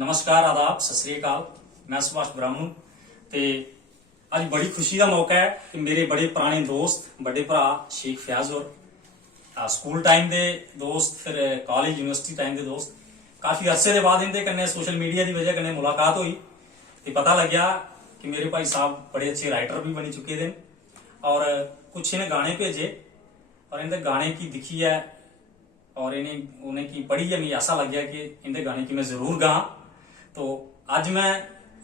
नमस्कार आदाब सत श्री अकाल। मैं सुभाष ब्राह्मण ते अज बड़ी खुशी का मौका है कि मेरे बड़े पुराने दोस्त बड़े भरा शेख फयाज और स्कूल टाइम के दोस्त फिर कॉलेज यूनिवर्सिटी टाइम के दोस्त काफी अरसे के बाद इनके कन्ने सोशल मीडिया की वजह कन्ने मुलाकात हुई तो पता लग गया कि मेरे भाई साहब बड़े अच्छे राइटर भी बनी चुके थे और कुछ इन्हें गाने भेजे और इनके गाने की दिखी है और इन्हें उन्हें की पढ़ी है। मुझे ऐसा लग गया कि इनके गाने की मैं जरूर गा। तो अज मैं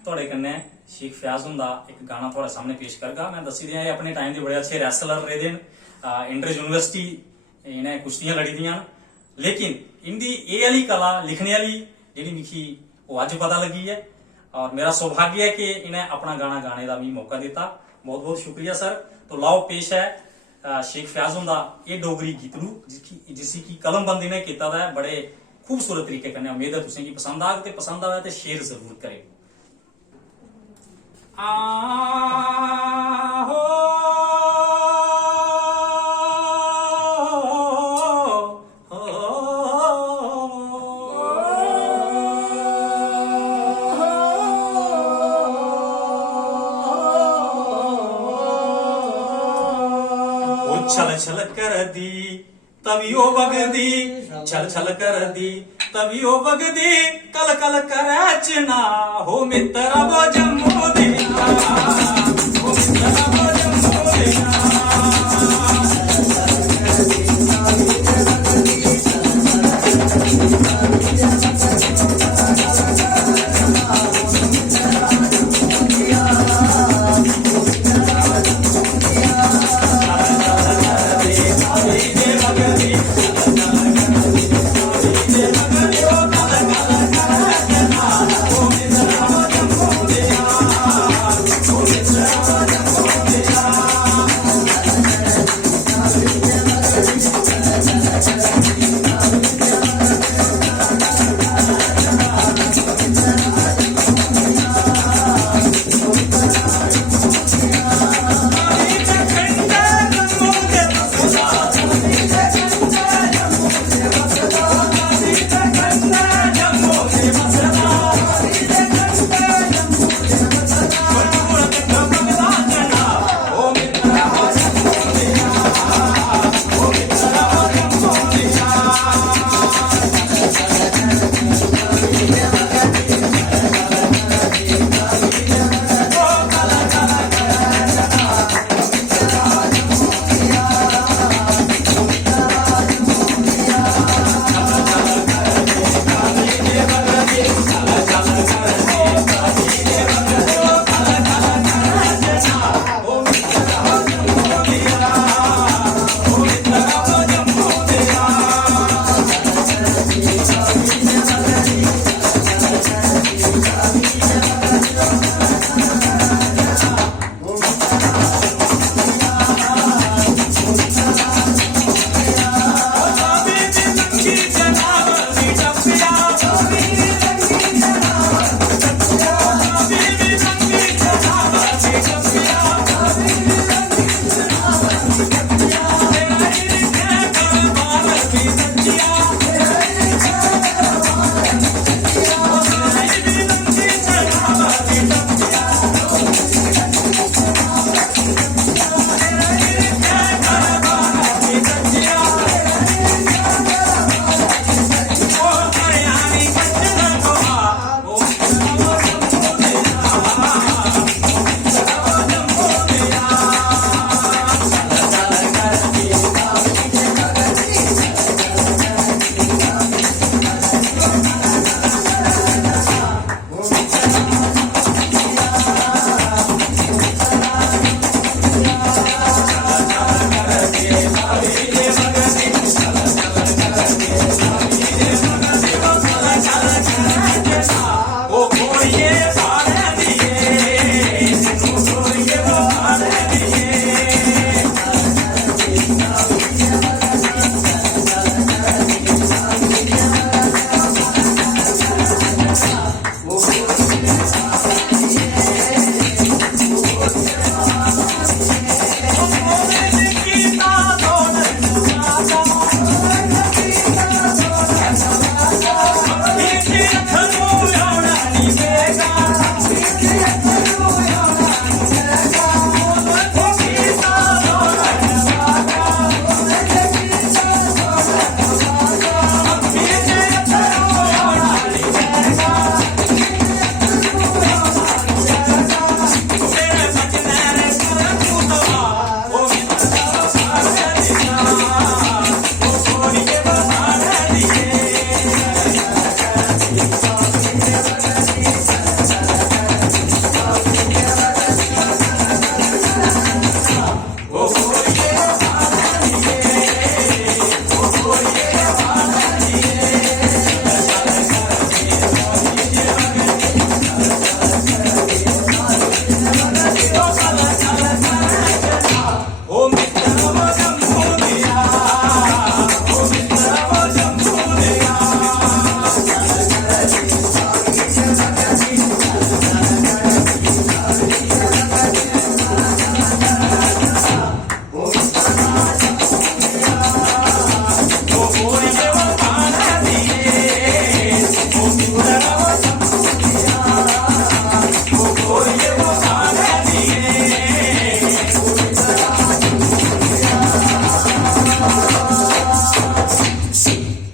थोड़े कन्ने शेख फयाज हुंदा एक गाना थोड़े सामने पेश करगा। मैं दसी दिया अपने टाइम के बड़े अच्छे रैसलर रहे दिन इंटर यूनिवर्सिटी इन्हें कुश्तियां लड़ी दियां, लेकिन इनकी ये वाली कला लिखने वाली जी मिकी वो अज पता लगी है और मेरा सौभाग्य है कि इन्हें अपना गाना गाने का भी मौका दिता। बहुत बहुत शुक्रिया सर। तो लाओ पेश है शेख फयाज हुंदा ये डोगरी गीतड़ू जिसकी कलमबंद इन्हें किया है बड़े खूबसूरत तरीके करने। उम्मीद है तुसें पसंद आग ते पसंद आवे ते शेयर जरूर करे। छल छल कर दी तभी ओ बगदी, छल छल कर दी तभी ओ बगदी, कल कल कर चना हो मित्र वो जम्मू दिया, हो मित्र वो जम्मू दिया।